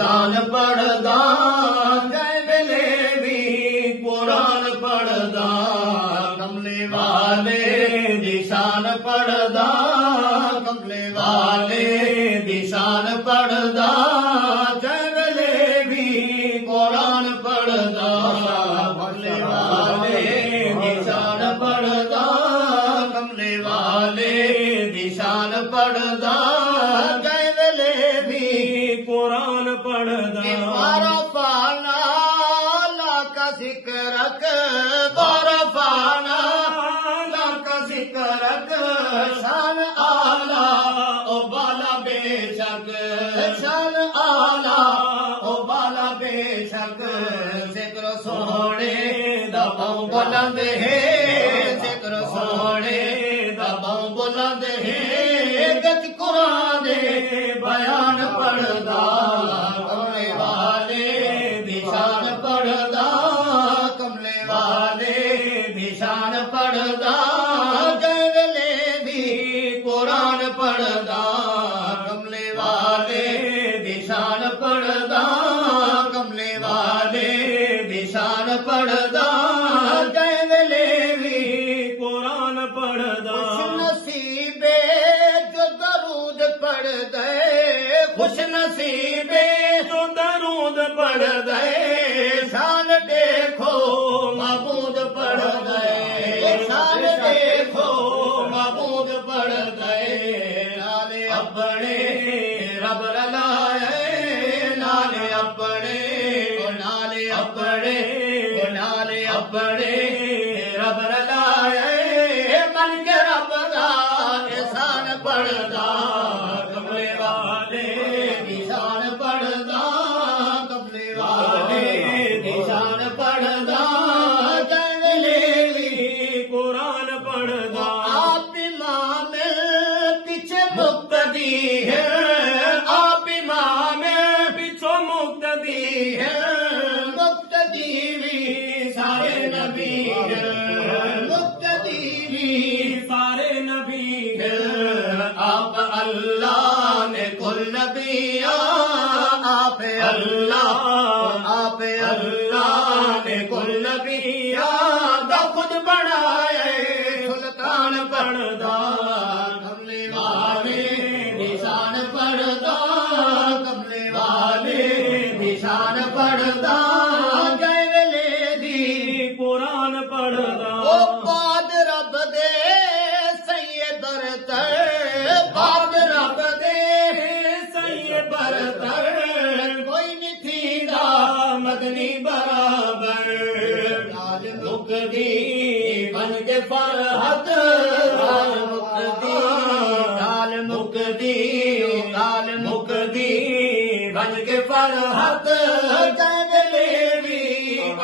शान पढ़दा जै वेले भी कुरान पढ़दा कमले वाले दी शान पढ़दा कमले वाले दी शान पढ़दा जै वेले भी कुरान पढ़दा कमले वाले दी शान पढ़दा कमले वाले दी शान पढ़दा जै वेले भी कुरान पढ़दा बारफाना लाका जिक्रक बारफाना लाका जिक्रक शान आला ओ बाला बेशक शान आला ओ बाला बेशक जिक्र सोने दबाऊं बुलंद है जिक्र सोने दबाऊं बुलंद है गत कुरान दे बयान पढ़दा कमले वाले दी शान पढ़दा कमले वाले दी शान पढ़दा जै वेले भी कुरान पढ़दा कमले वाले दी शान पढ़दा कमले वाले दी शान पढ़दा जै वेले भी कुरान पढ़दा खुश नसीबे जो दरूद पढ़ दे खुश नसीबे जो दरूद पढ़ दे शान देखो महमूद पढ़ दे शान देखो महमूद पढ़ दे नाले अपने रब रलाए नाले अपने नाले अपने नाले अपने रब रलाए मन के रब दा एहसान पढ़दा कमले वाले दी शान पढ़दा कमले वाले दी शान पढ़दा जै वेले भी कुरान पढ़दा आप इमाम पीछे मुक्तदी है आप इमाम पिछो मुक्तदी है मुक्तदी भी सारे नबी है मुक्तदी भी सारे नबी है आप अल्लाह ने कुल नबिया आप अल्लाह ने कुल नबिया दा खुद बनाए सुल्तान पढ़दा कमले वाले निशान पढ़दा कमले वाले निशान पढ़दा जै वेले दी कुरान पढ़दा ओ बाद रब दे सैयद बरतर बाद रब दे सैयद बरतर कोई नहीं थींदा मदनी बराबर लाल मुकदी बन के फरहत लाल मुकदी बन के फरहत जै वेले भी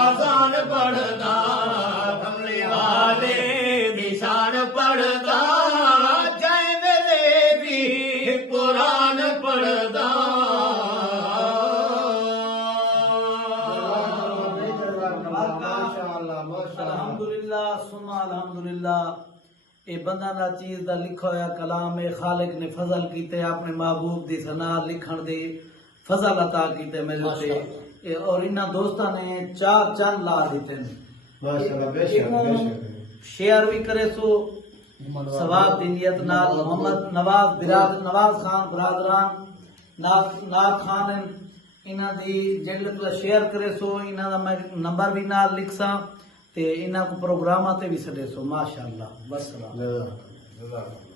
अज़ान पढ़दा कमले वाले दी शान पढ़दा जै वेले भी कुरान पढ़दा अल्हम्दुलिल्लाह सुन्ना अल्हम्दुलिल्लाह ये बंदा दा चीज दा लिखा होया कलाम है खालिक ने फजल कीते अपने महबूब दी सना लिखण दे फजल अता कीते मेरे ते और इन्ना दोस्तां ने चार चंद ला दिते ने माशाअल्लाह बेशक शेयर भी करे सो सवाब दी नियत नाल मोहम्मद नवाज नवाज खान बरादरान नार खान इन्हां दी जेल्ले तो शेयर करे सो इन्हां दा मैं नंबर भी नाल लिखसा ते इन्हां को प्रोग्रामां ते भी सदे सो माशाअल्लाह बस जज़ाकल्लाह